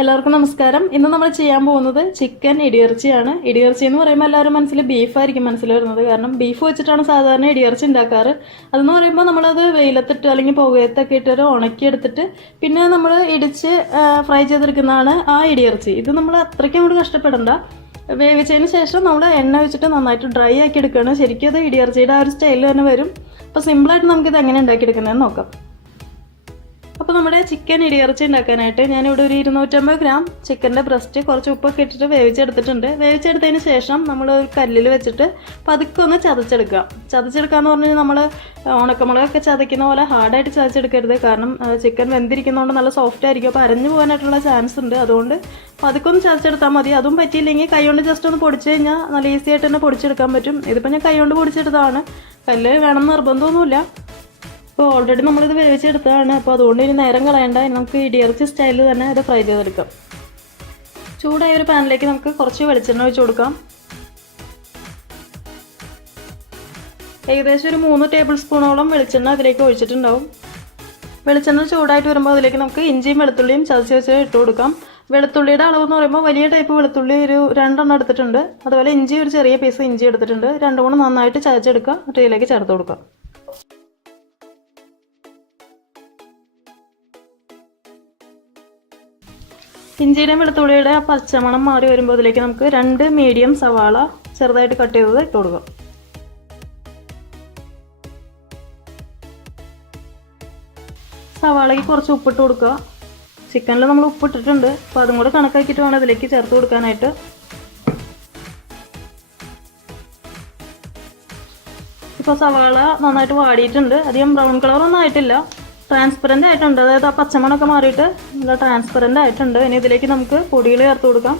എല്ലാവർക്കും നമസ്കാരം. ഇന്ന് നമ്മൾ ചെയ്യാൻ പോകുന്നത് ചിക്കൻ ഇടിയിറച്ചിയാണ്. ഇടിയിറച്ചി എന്ന് പറയുമ്പോൾ എല്ലാവരും മനസ്സിൽ ബീഫായിരിക്കും മനസ്സിൽ വരുന്നത്. കാരണം ബീഫ് വെച്ചിട്ടാണ് സാധാരണ ഇടിയിറച്ചി ഉണ്ടാക്കാറ്. അതെന്ന് പറയുമ്പോൾ നമ്മളത് വെയിലത്തിട്ട് അല്ലെങ്കിൽ പുകയത്തൊക്കെ ഇട്ടൊരു ഉണക്കിയെടുത്തിട്ട് പിന്നെ നമ്മൾ ഇടിച്ച് ഫ്രൈ ചെയ്തെടുക്കുന്നതാണ് ആ ഇടിയിറച്ചി. ഇത് നമ്മൾ അത്രയ്ക്കും അങ്ങോട്ട് കഷ്ടപ്പെടണ്ട. വേവിച്ചതിന് ശേഷം നമ്മൾ എണ്ണ വെച്ചിട്ട് നന്നായിട്ട് ഡ്രൈ ആക്കി എടുക്കുകയാണ്. ശരിക്കും അത് ഇടിയിറച്ചിയുടെ ആ ഒരു സ്റ്റൈലിൽ തന്നെ വരും. അപ്പോൾ സിമ്പിളായിട്ട് നമുക്കിത് എങ്ങനെ ഉണ്ടാക്കിയെടുക്കുന്നതെന്ന് നോക്കാം. അപ്പോൾ നമ്മുടെ ചിക്കൻ ഇടിയിറച്ചി ഉണ്ടാക്കാനായിട്ട് ഞാനിവിടെ ഒരു 250 ഗ്രാം ചിക്കൻ്റെ ബ്രസ്റ്റ് കുറച്ച് ഉപ്പൊക്കെ ഇട്ടിട്ട് വേവിച്ചെടുത്തിട്ടുണ്ട്. വേവിച്ചെടുത്തതിന് ശേഷം നമ്മൾ ഒരു കല്ലിൽ വെച്ചിട്ട് പതുക്കെ ഒന്ന് ചതച്ചെടുക്കുക. ചതച്ചെടുക്കാന്ന് പറഞ്ഞാൽ നമ്മൾ ഉണക്കമുളകൊക്കെ ചതയ്ക്കുന്ന പോലെ ഹാർഡായിട്ട് ചതച്ചെടുക്കരുത്. കാരണം ചിക്കൻ വെന്തിരിക്കുന്നതുകൊണ്ട് നല്ല സോഫ്റ്റ് ആയിരിക്കും. അപ്പോൾ അരഞ്ഞു പോകാനായിട്ടുള്ള ചാൻസ് ഉണ്ട്. അതുകൊണ്ട് പതുക്കെ ഒന്ന് ചതച്ചെടുത്താൽ മതി. അതും പറ്റിയില്ലെങ്കിൽ കൈ കൊണ്ട് ജസ്റ്റ് ഒന്ന് പൊടിച്ച് കഴിഞ്ഞാൽ നല്ല ഈസി ആയിട്ട് തന്നെ പൊടിച്ചെടുക്കാൻ പറ്റും. ഇതിപ്പോൾ ഞാൻ കൈ കൊണ്ട് പൊടിച്ചെടുത്തതാണ്. കല്ല് വേണമെന്ന് നിർബന്ധമൊന്നുമില്ല. അപ്പോൾ ഓൾറെഡി നമ്മളിത് വേവിച്ചെടുത്തതാണ്. അപ്പോൾ അതുകൊണ്ട് ഇനി നേരം കളയണ്ട. നമുക്ക് ഇടിയിറച്ചി സ്റ്റൈലിൽ തന്നെ ഇത് ഫ്രൈ ചെയ്തെടുക്കാം. ചൂടായ ഒരു പാനിലേക്ക് നമുക്ക് കുറച്ച് വെളിച്ചെണ്ണ ഒഴിച്ച് കൊടുക്കാം. ഏകദേശം ഒരു 3 ടേബിൾ സ്പൂണോളം വെളിച്ചെണ്ണ അതിലേക്ക് ഒഴിച്ചിട്ടുണ്ടാവും. വെളിച്ചെണ്ണ ചൂടായിട്ട് വരുമ്പോൾ അതിലേക്ക് നമുക്ക് ഇഞ്ചിയും വെളുത്തുള്ളിയും ചതച്ച് വെച്ച് ഇട്ട് കൊടുക്കാം. വെളുത്തുള്ളിയുടെ അളവെന്ന് പറയുമ്പോൾ വലിയ ടൈപ്പ് വെളുത്തുള്ളി ഒരു 2 എണ്ണം എടുത്തിട്ടുണ്ട്. അതുപോലെ ഇഞ്ചി ഒരു ചെറിയ പീസ് ഇഞ്ചി എടുത്തിട്ടുണ്ട്. 2 നന്നായിട്ട് ചതച്ചെടുക്കുക. എന്നിട്ട് ഇതിലേക്ക് ചേർത്ത് കൊടുക്കാം. ഇഞ്ചിയുടെയും വെളുത്തുള്ളിയുടെ പച്ചമണം മാറി വരുമ്പോൾ അതിലേക്ക് നമുക്ക് 2 മീഡിയം സവാള ചെറുതായിട്ട് കട്ട് ചെയ്തത് ഇട്ട് കൊടുക്കാം. സവാളയ്ക്ക് കുറച്ച് ഉപ്പിട്ട് കൊടുക്കുക. ചിക്കനിൽ നമ്മൾ ഉപ്പിട്ടിട്ടുണ്ട്. അപ്പോൾ അതും കൂടെ കണക്കാക്കിയിട്ട് വേണം ഇതിലേക്ക് ചേർത്ത് കൊടുക്കാനായിട്ട്. ഇപ്പോൾ സവാള നന്നായിട്ട് വാടിയിട്ടുണ്ട്. അധികം ബ്രൗൺ കളറൊന്നും ആയിട്ടില്ല. ട്രാൻസ്പെറൻ്റ് ആയിട്ടുണ്ട്. അതായത് ആ പച്ചമണമൊക്കെ മാറിയിട്ട് നല്ല ട്രാൻസ്പെറൻ്റ് ആയിട്ടുണ്ട്. ഇനി ഇതിലേക്ക് നമുക്ക് പൊടികൾ ചേർത്ത് കൊടുക്കാം.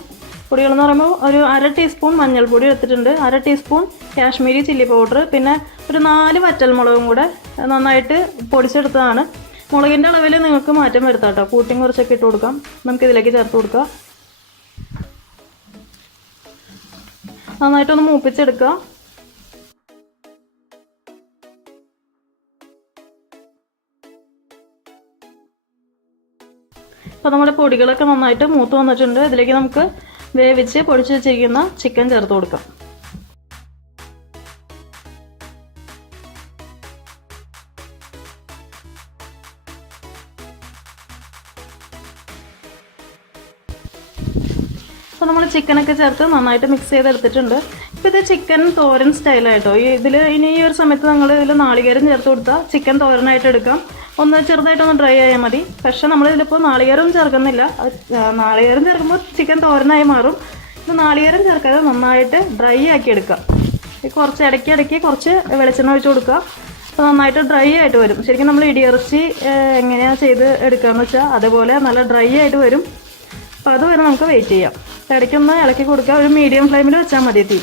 പൊടികളെന്ന് പറയുമ്പോൾ ഒരു 1/2 ടീസ്പൂൺ മഞ്ഞൾപ്പൊടി എടുത്തിട്ടുണ്ട്. 1/2 ടീസ്പൂൺ കാശ്മീരി ചില്ലി പൗഡർ, പിന്നെ ഒരു 4 വറ്റൽമുളകും കൂടെ നന്നായിട്ട് പൊടിച്ചെടുത്തതാണ്. മുളകിൻ്റെ അളവിൽ നിങ്ങൾക്ക് മാറ്റം വരുത്താം കേട്ടോ. കൂട്ടിയും കുറച്ചൊക്കെ ഇട്ട് കൊടുക്കാം. നമുക്കിതിലേക്ക് ചേർത്ത് കൊടുക്കാം. നന്നായിട്ടൊന്ന് മൂപ്പിച്ചെടുക്കുക. അപ്പോൾ നമ്മുടെ പൊടികളൊക്കെ നന്നായിട്ട് മൂത്ത് വന്നിട്ടുണ്ട്. ഇതിലേക്ക് നമുക്ക് വേവിച്ച് പൊടിച്ച് വെച്ചിരിക്കുന്ന ചിക്കൻ ചേർത്ത് കൊടുക്കാം. അപ്പോൾ നമ്മൾ ചിക്കനൊക്കെ ചേർത്ത് നന്നായിട്ട് മിക്സ് ചെയ്തെടുത്തിട്ടുണ്ട്. ഇപ്പോൾ ഇത് ചിക്കൻ തോരൻ സ്റ്റൈലായിട്ടോ. ഇനി ഈ ഒരു സമയത്ത് നിങ്ങൾ ഇതിൽ നാളികേരം ചേർത്ത് കൊടുത്താൽ ചിക്കൻ തോരനായിട്ട് എടുക്കാം. ഒന്ന് ചെറുതായിട്ടൊന്ന് ഡ്രൈ ആയാൽ മതി. പക്ഷേ നമ്മളിതിലിപ്പോൾ നാളികേരം ചേർക്കുന്നില്ല. നാളികേരം ചേർക്കുമ്പോൾ ചിക്കൻ തോരനായി മാറും. ഇത് നാളികേരം ചേർക്കാതെ നന്നായിട്ട് ഡ്രൈ ആക്കി എടുക്കുക. കുറച്ച് ഇടയ്ക്ക് കുറച്ച് വെളിച്ചെണ്ണ ഒഴിച്ച് കൊടുക്കുക. അപ്പോൾ നന്നായിട്ട് ഡ്രൈ ആയിട്ട് വരും. ശരിക്കും നമ്മൾ ഇടിയിറച്ചി എങ്ങനെയാണ് ചെയ്ത് എടുക്കുകയെന്ന് വെച്ചാൽ അതുപോലെ നല്ല ഡ്രൈ ആയിട്ട് വരും. അപ്പോൾ അതുവരെ നമുക്ക് വെയിറ്റ് ചെയ്യാം. ഇടയ്ക്കൊന്ന് ഇളക്കി കൊടുക്കുക. ഒരു മീഡിയം ഫ്ലെയിമിൽ വെച്ചാൽ മതി തീ.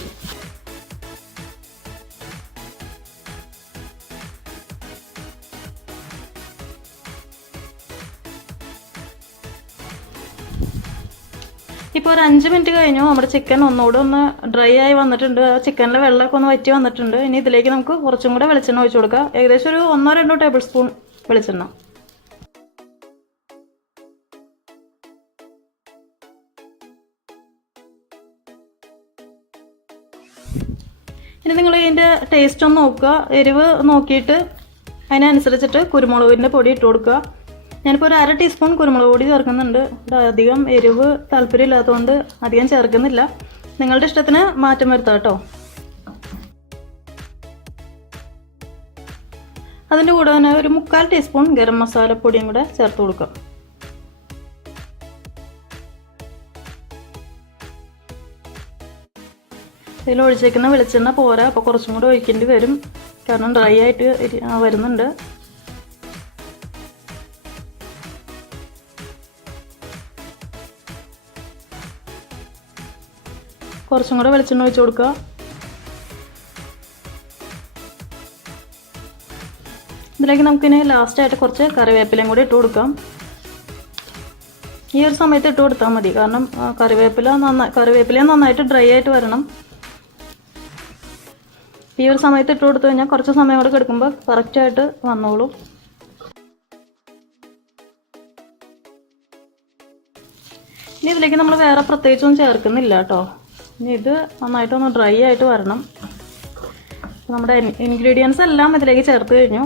ഇപ്പോൾ ഒരു 5 മിനിറ്റ് കഴിഞ്ഞു. നമ്മുടെ ചിക്കൻ ഒന്നുകൂടെ ഒന്ന് ഡ്രൈ ആയി വന്നിട്ടുണ്ട്. ചിക്കനിലെ വെള്ളമൊക്കെ ഒന്ന് വറ്റി വന്നിട്ടുണ്ട്. ഇനി ഇതിലേക്ക് നമുക്ക് കുറച്ചും കൂടെ വെളിച്ചെണ്ണ ഒഴിച്ച് കൊടുക്കാം. ഏകദേശം ഒരു 1-2 ടേബിൾ സ്പൂൺ വെളിച്ചെണ്ണ. ഇനി നിങ്ങൾ ഇതിൻ്റെ ടേസ്റ്റ് ഒന്ന് നോക്കുക. എരിവ് നോക്കിയിട്ട് അതിനനുസരിച്ചിട്ട് കുരുമുളകിൻ്റെ പൊടി ഇട്ട് കൊടുക്കുക. ഞാനിപ്പോൾ ഒരു 1/2 ടീസ്പൂൺ കുരുമുളക് പൊടി ചേർക്കുന്നുണ്ട്. അധികം എരിവ് താല്പര്യമില്ലാത്തതുകൊണ്ട് അധികം ചേർക്കുന്നില്ല. നിങ്ങളുടെ ഇഷ്ടത്തിന് മാറ്റം വരുത്താം കേട്ടോ. അതിൻ്റെ കൂടെ തന്നെ ഒരു 3/4 ടീസ്പൂൺ ഗരം മസാലപ്പൊടിയും കൂടെ ചേർത്ത് കൊടുക്കാം. ഇതിൽ ഒഴിച്ചേക്കുന്ന വെളിച്ചെണ്ണ പോരാ. അപ്പോൾ കുറച്ചും കൂടെ ഒഴിക്കേണ്ടി വരും. കാരണം ഡ്രൈ ആയിട്ട് വരുന്നുണ്ട്. കുറച്ചും കൂടെ വെളിച്ചെണ്ണ ഒഴിച്ച് കൊടുക്കുക. ഇതിലേക്ക് നമുക്കിനി ലാസ്റ്റായിട്ട് കുറച്ച് കറിവേപ്പിലയും കൂടി ഇട്ട് കൊടുക്കാം. ഈ ഒരു സമയത്ത് ഇട്ട് കൊടുത്താൽ മതി. കാരണം കറിവേപ്പില നന്നായിട്ട് ഡ്രൈ ആയിട്ട് വരണം. ഈ ഒരു സമയത്ത് ഇട്ട് കൊടുത്തു കഴിഞ്ഞാൽ കുറച്ച് സമയം കൂടെ കിടക്കുമ്പോൾ കറക്റ്റായിട്ട് വന്നോളും. ഇതിലേക്ക് നമ്മൾ വേറെ പ്രത്യേകിച്ചൊന്നും ചേർക്കുന്നില്ല കേട്ടോ. ഇനി ഇത് നന്നായിട്ടൊന്ന് ഡ്രൈ ആയിട്ട് വരണം. നമ്മുടെ ഇൻഗ്രീഡിയൻസ് എല്ലാം ഇതിലേക്ക് ചേർത്ത് കഴിഞ്ഞു.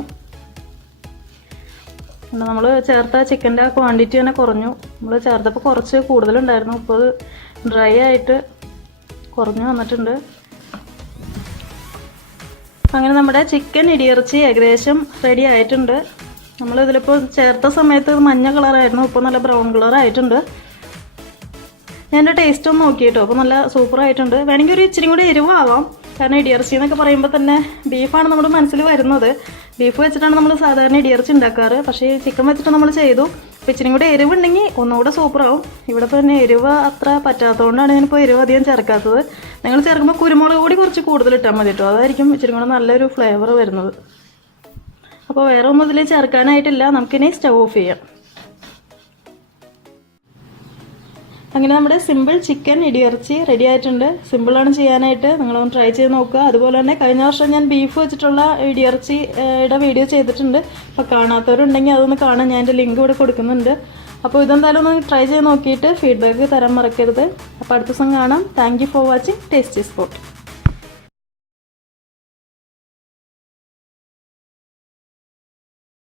നമ്മൾ ചേർത്ത ചിക്കൻ്റെ ക്വാണ്ടിറ്റി തന്നെ കുറഞ്ഞു. നമ്മൾ ചേർത്തപ്പോൾ കുറച്ച് കൂടുതലുണ്ടായിരുന്നു. ഇപ്പോൾ അത് ഡ്രൈ ആയിട്ട് കുറഞ്ഞു വന്നിട്ടുണ്ട്. അങ്ങനെ നമ്മുടെ ചിക്കൻ ഇടിയിറച്ചി ഏകദേശം റെഡി ആയിട്ടുണ്ട്. നമ്മളിതിലിപ്പോൾ ചേർത്ത സമയത്ത് മഞ്ഞ കളറായിരുന്നു, ഇപ്പോൾ നല്ല ബ്രൗൺ കളറായിട്ടുണ്ട്. ഞാൻ എൻ്റെ ടേസ്റ്റ് ഒന്ന് നോക്കി കേട്ടോ, അപ്പോൾ നല്ല സൂപ്പറായിട്ടുണ്ട്. വേണമെങ്കിൽ ഒരു ഇച്ചിരി കൂടി എരിവാവാം, കാരണം ഇടിയിറച്ചി എന്നൊക്കെ പറയുമ്പോൾ തന്നെ ബീഫാണ് നമ്മുടെ മനസ്സിൽ വരുന്നത്. ബീഫ് വെച്ചിട്ടാണ് നമ്മൾ സാധാരണ ഇടിയിറച്ചി ഉണ്ടാക്കാറ്. പക്ഷേ ചിക്കൻ വെച്ചിട്ട് നമ്മൾ ചെയ്തു. അപ്പോൾ ഇച്ചിരി കൂടി എരിവുണ്ടെങ്കിൽ ഒന്നുകൂടെ സൂപ്പറാവും. ഇവിടെ തന്നെ എരിവ് അത്ര പറ്റാത്തതുകൊണ്ടാണ് ഞാനിപ്പോൾ എരിവ് അധികം ചേർക്കാത്തത്. നിങ്ങൾ ചേർക്കുമ്പോൾ കുരുമുളക് കൂടി കുറച്ച് കൂടുതൽ ഇട്ടാൽ മതി കേട്ടോ, അതായിരിക്കും ഇച്ചിരി കൂടെ നല്ലൊരു ഫ്ലേവർ വരുന്നത്. അപ്പോൾ വേറെ ഒന്നും ഇതിൽ ചേർക്കാനായിട്ടില്ല. നമുക്കിനി സ്റ്റവ് ഓഫ് ചെയ്യാം. അങ്ങനെ നമ്മുടെ സിമ്പിൾ ചിക്കൻ ഇടിയിറച്ചി റെഡി ആയിട്ടുണ്ട്. സിമ്പിളാണ് ചെയ്യാനായിട്ട്, നിങ്ങളൊന്ന് ട്രൈ ചെയ്ത് നോക്കുക. അതുപോലെ തന്നെ കഴിഞ്ഞ വർഷം ഞാൻ ബീഫ് വെച്ചിട്ടുള്ള ഇടിയിറച്ചിയുടെ വീഡിയോ ചെയ്തിട്ടുണ്ട്. അപ്പോൾ കാണാത്തവരുണ്ടെങ്കിൽ അതൊന്ന് കാണാൻ ഞാൻ എൻ്റെ ലിങ്ക് ഇവിടെ കൊടുക്കുന്നുണ്ട്. അപ്പോൾ ഇതെന്തായാലും ഒന്ന് ട്രൈ ചെയ്ത് നോക്കിയിട്ട് ഫീഡ്ബാക്ക് തരാൻ മറക്കരുത്. അപ്പോൾ അടുത്ത ദിവസം കാണാം. Thank you for watching tasty spot.